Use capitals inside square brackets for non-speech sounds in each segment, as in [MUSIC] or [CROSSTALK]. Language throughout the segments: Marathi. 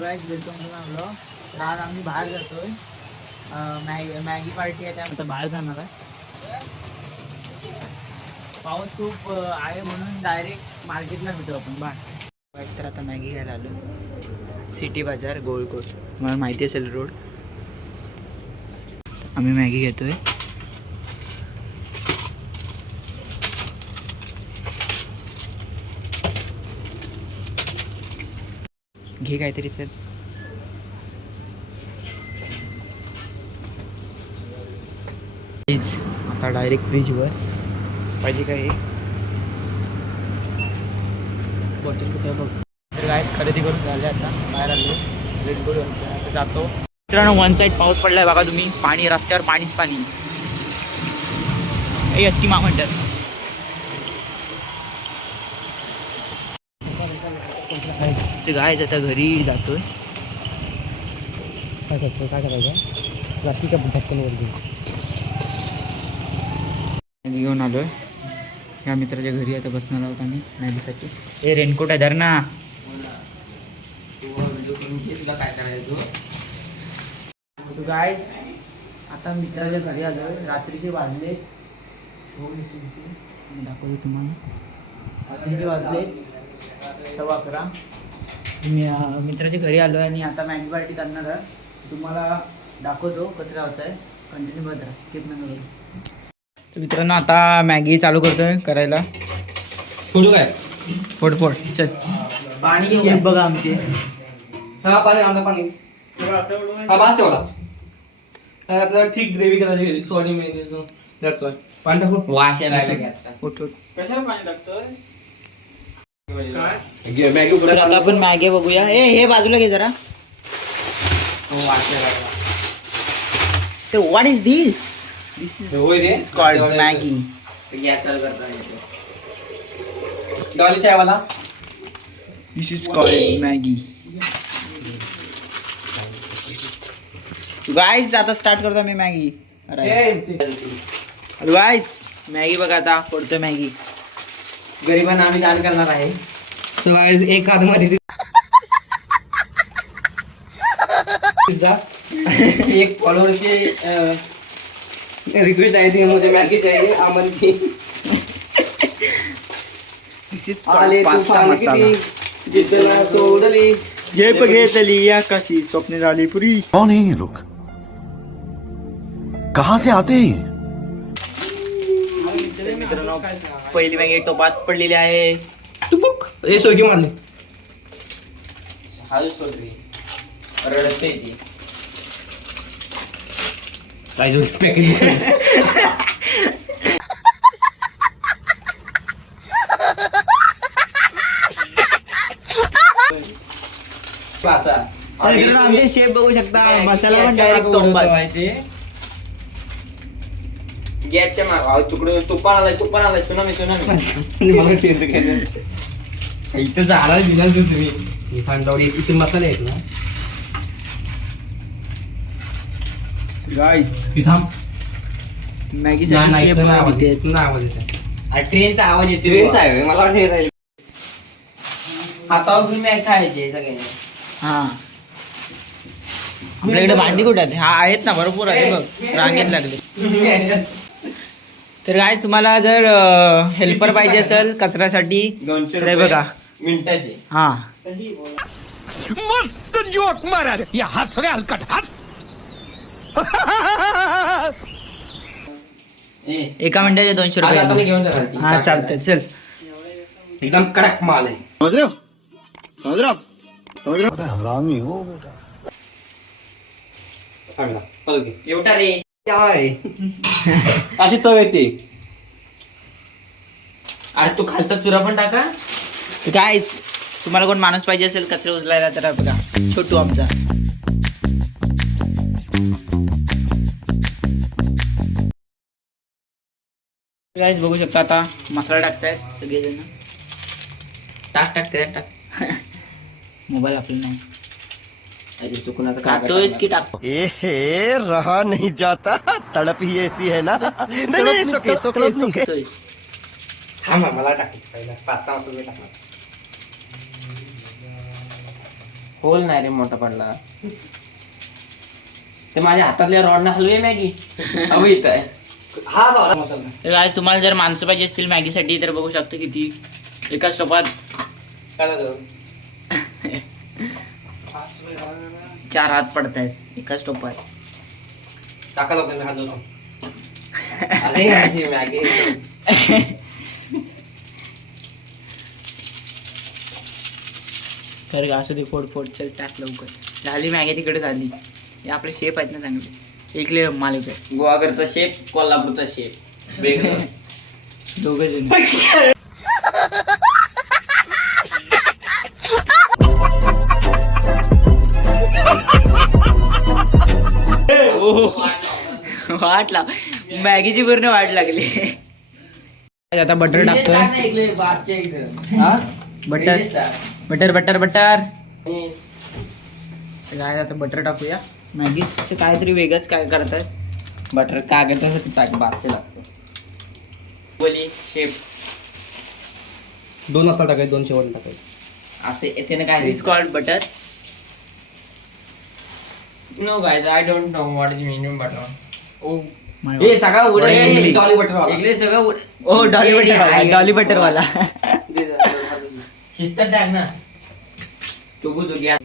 Guys welcome to my blog तर आज आम्ही बाहेर जातोय. मॅगी मॅगी पार्टी आहे त्यानंतर बाहेर जाणार आहे. पाऊस खूप आहे म्हणून डायरेक्ट मार्केटला भेटू आपण बाहेर. गाईज तर आता मॅगी घ्यायला आलो. सिटी बाजार गोलकोट. मला माहिती असेल रोड. आम्ही मॅगी घेतोय. घे काहीतरी चल. प्लीज आता डायरेक्ट फ्रीजवर पाहिजे काय हे? बॉटल कुठं बघ. तर कायच खरेदी करून झाले आता. बाहेर आलो. रेडबुल आता जातो. मित्रांनो वन साईड पाऊस पडलाय बघा तुम्ही. पाणी रस्त्यावर पाणीच पाणी. हे अस्किमा म्हणतात ते गाय आता घरी जातोय. काय करतो काय करायचं? प्लास्टिकच्या झटकनवर घेऊ मॅगी घेऊन आलोय. ह्या मित्राच्या घरी आता बसणार आहोत आम्ही मॅगीसाठी. ए रेनकोट आहे धर ना गाय आता मित्राच्या घरी आलोय. रात्रीचे वाजले. मी दाखवतो तुम्हाला. रात्रीचे वाजले. सव्वा अकरा. मी मित्राच्या घरी आलोय आणि आता मॅगी पार्टी करणार आहे. तुम्हाला दाखवतो कसं काय होत आहे कंटिन्यू बघत राहा. स्किप नाही करू. तर मित्रांनो आता मॅगी चालू करतोय करायला. सोडू काय? फोड फोड. चल. पाणी घेऊ बघा आमचे. हा पाणी आणलं पाणी. हा बास तेवढा आपल्याला ठीक ग्रेव्ही करायची सॉरी मेथी दॅट्स वाय पाणी टाकू? वाश यायला कशाला पाणी लागतं मॅगी तर आता आपण मॅगी बघूया ए हे बाजूला घे जरा। What is this this is called Maggi Dolly Chaiwala this is called Maggi guys आता स्टार्ट करतो मी मॅगी। गाईज मॅगी बघा आता मॅगी। गरिबांना आम्ही दान करणार आहे. सो गाइस एक हात मध्ये पिझ्झा. [LAUGHS] एक फॉलोअरची रिक्वेस्ट आहे ती मुझे मॅगी चाहिए अमन की दिस इज़ आले पास्ता मसाला किती? जिद्दला सोडली ये बघितली या कशी? स्वप्न झाली पुरी. कौन है ये लोग? कहाँ से आते हैं? मित्रांनो पहिली मॅगी टोपात पडलेली आहे. तू बुक हे सोयगी मारली. रडते ती. पॅकेज मित्रांनो आमचे शेफ बघू शकता. मसाला पण डायरेक्ट टोपात गॅसच्या माग तुकडं तुपान आलाय तुपान आलाय. Tsunami tsunami. [LAUGHS] इथं झाला दिला तुम्ही. फांडावली इथे मसाले आहेत ना. गाईज मॅगी आवाज आवाज येतो ट्रेनचा आवाज येतो ट्रेनचा आहे मला वाटतं हातावर घेऊन खायचे हा. आपल्याकडे भांडी कुठे आहेत? हा आहेत ना भरपूर आहे बघ. रांगेत लागले. तर काय तुम्हाला जर हेल्पर पाहिजे असेल कचऱ्यासाठी दोनशे तर हे बघा. मिनिटाचे. हा. मस्त जोक मारा रे ये हंस रे हलकट. हंस. [LAUGHS] ए, एका मिनिटाचे दोनशे आज आता मी रुपये घेऊन जाणार ती. हा चालतंय. चल. एकदम कडक माल आहे. हो हरामी बेटा. चांगला एवढा रे. काय अशी चव येते. अरे तू खालचा चुरा पण टाका. काय तुम्हाला कोण माणूस पाहिजे असेल कचरे उचलायला तर बघा छोटू आमचा. गाईज बघू शकता आता मसाला टाकतायत सगळेजण. टाक टाक त्याच्यात टाक. [LAUGHS] मोबाईल आपला नाही. अरे चुकून आता काय खातोयस की टाक ए रहा नहीं जाता। तड़प ही ऐसी है ना। नहीं नहीं थांब हा, मला टाकायचं पहिला. पास्ता मसाला मी टाकणार. होल नाही रे मोठा पडला. ते माझ्या हातातल्या रॉडना हलवे मॅगी. हवी इथं आहे. हा बाबा मसाला तर आज तुम्हाला जर माणसं पाहिजे असतील मॅगीसाठी तर बघू शकता किती. एका स्टोपात काय झालं? चार हात पडत आहेत एका स्टोपात. टाका अरे माझी मॅगी. तर असू दे फोड फोड चल टाक लवकर. झाली मॅगी तिकडे झाली. हे आपले शेप आहेत ना चांगले. एकले मालिक आहे गोवागरचा शेप कोल्हापूरचा शेप वेगळं. [LAUGHS] दोघं जण. [LAUGHS] वाट लाव मॅगीची पूर्ण वाट लागली. आता बटर टाकतोय. बटर. Butter butter butter. काय आता बटर टाकूया. मॅगी काहीतरी वेगळंच काय करतात बटर कागदासाठी टाक बारशे लागतो. बोली शेप. दोन आता टाकायचे दोन शेवट टाकायचे. असे येते ना काय? Is called butter no guys I don't know what is meaning butter हे सगळं उडे? डॉली बटर वाला इकडे सगळं उडे ओ डॉली बटर वाला डॉली बटर वाला शिस्तात टाक ना. तू बुजू घ्या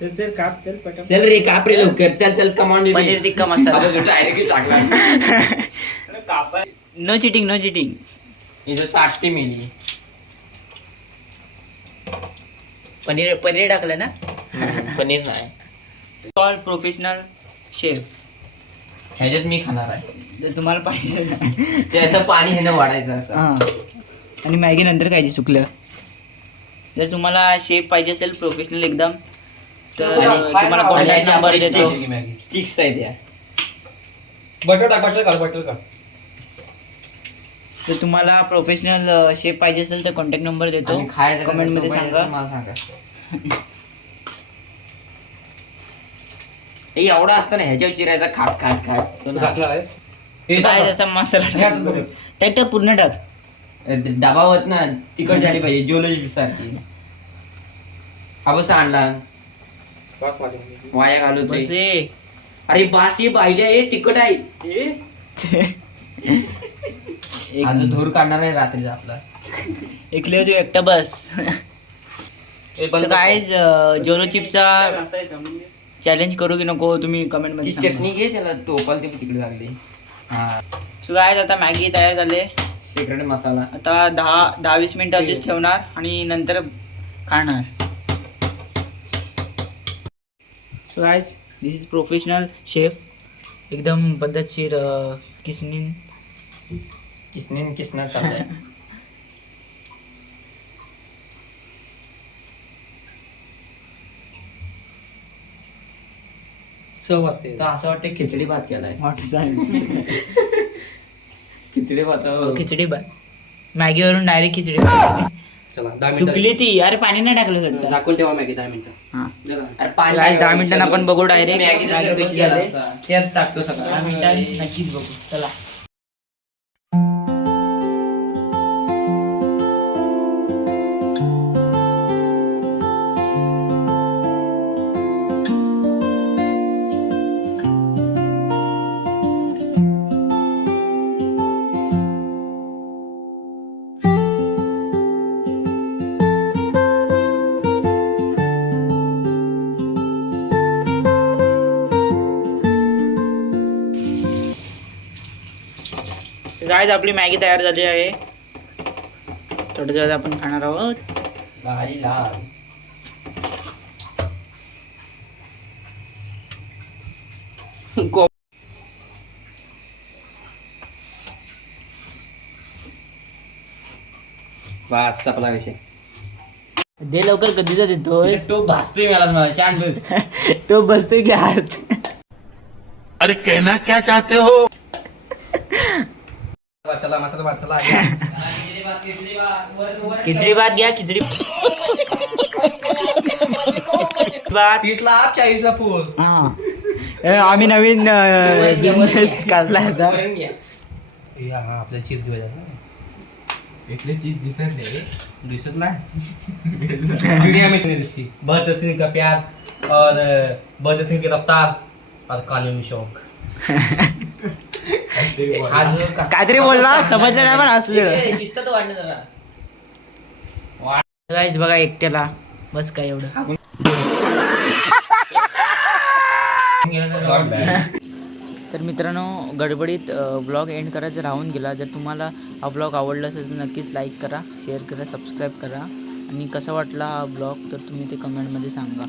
चल चल काप चल पटा चल रे काप रे लवकर. चल चल कमांड पनीर टिक्का मसाला डायरेक्ट टाकला. नो चिटिंग नो चिटिंग इथं चाटते मेली पनीर पनीर टाकलं ना? पनीर नाही. ऑल प्रोफेशनल शेफ ह्याच्यात मी खाणार आहे. जर तुम्हाला पाहिजे. ना त्याचं पाणी ह्यानं वाढायचं असं. हां. आणि मॅगी नंतर खायची सुकलं. जर तुम्हाला शेफ पाहिजे असेल प्रोफेशनल एकदम तर तुम्हाला कॉन्टॅक्ट नंबर देतो. स्टिक्स आहेत या बटर टाक बटर काढ बटर काढ. तर तुम्हाला प्रोफेशनल शेफ पाहिजे असेल तर कॉन्टॅक्ट नंबर देतो. आणि खायचं कसं कमेंटमध्ये सांगा. मला सांगा. [LAUGHS] हे एवढा असताना ह्याच्यावर चिरायचा खाट खाट खाट. तो तू ना- काय जसा मसाला टाक. टाक टाक पूर्ण टाक डबा होत ना तिकट झाली पाहिजे ज्वेलरी सारखी हा बस आणला. बस वाया घालवतोय. ए. अरे बास हे पाहिजे हे तिकट आहे. एक आज धूर काढणार आहे रात्रीचा आपला. एकले तू एकटा बस. काय जोनो चिपचा चॅलेंज करू की नको तुम्ही कमेंट ती मध्ये सांगा. चटणी घे त्याला टोपाल ते तिकडे लागली. हा. सो काय आता मॅगी तयार झाले. सिक्रेट मसाला आता दहा दहा वीस मिनिटं अशीच ठेवणार आणि नंतर खाणार. So guys this is professional chef एकदम पद्धतशीर अं, किसनीन. किसने किसना चाललाय. [LAUGHS] चव असते. तर असं वाटतं खिचडी भात केलाय. व्हॉट [LAUGHS] खिचडी भात खिचडी भात. मॅगीवरून डायरेक्ट खिचडी भात चला दहा मिनिटं सुकली ती. अरे पाणी नाही टाकलं सध्या. झाकून ठेवा मॅगी दहा मिनिटं. हां. अरे पाणी Guys, दहा मिनिटांनी आपण बघू direct. मॅगीचं मॅगी सरबत कशी केलं. असतं. त्यात टाकतो दहा सगळं मिनिटांनी नक्कीच बघू. चला. काय आपली मॅगी तयार झाली आहे. थोड्या वेळात आपण खाणार आहोत. सपला विषय. दे लवकर कधीचा देतोय तो. भासतोय मला मला शांत बस. [LAUGHS] तो बसतोय की अरे कहना क्या चाहते हो? चला मसाला भात चला खिचडी भात घ्या खिचडी भात. तीस ला आप चाळीस ला फुल. हा. ए, आम्ही नवीन बिझनेस काढला आता. वरण घ्या. हा आपल्याला चीज घेऊया इकडे चीज दिसत नाही. दिसत नाही. दुनिया में दिखती सिंह का प्यार? और बहत्तर सिंह की रफ्तार? और कानून में शौक. [LAUGHS] काहीतरी बोलला समजलं नाही पण जरा. गाईज बघा एकट्याला. बस काय एवढं. तर मित्रांनो गडबडीत ब्लॉग एंड करायचा राहून गेला. जर तुम्हाला हा ब्लॉग आवडला असेल तर नक्कीच लाईक करा शेअर करा सबस्क्राईब करा. आणि कसा वाटला हा ब्लॉग तर तुम्ही ते कमेंटमध्ये सांगा.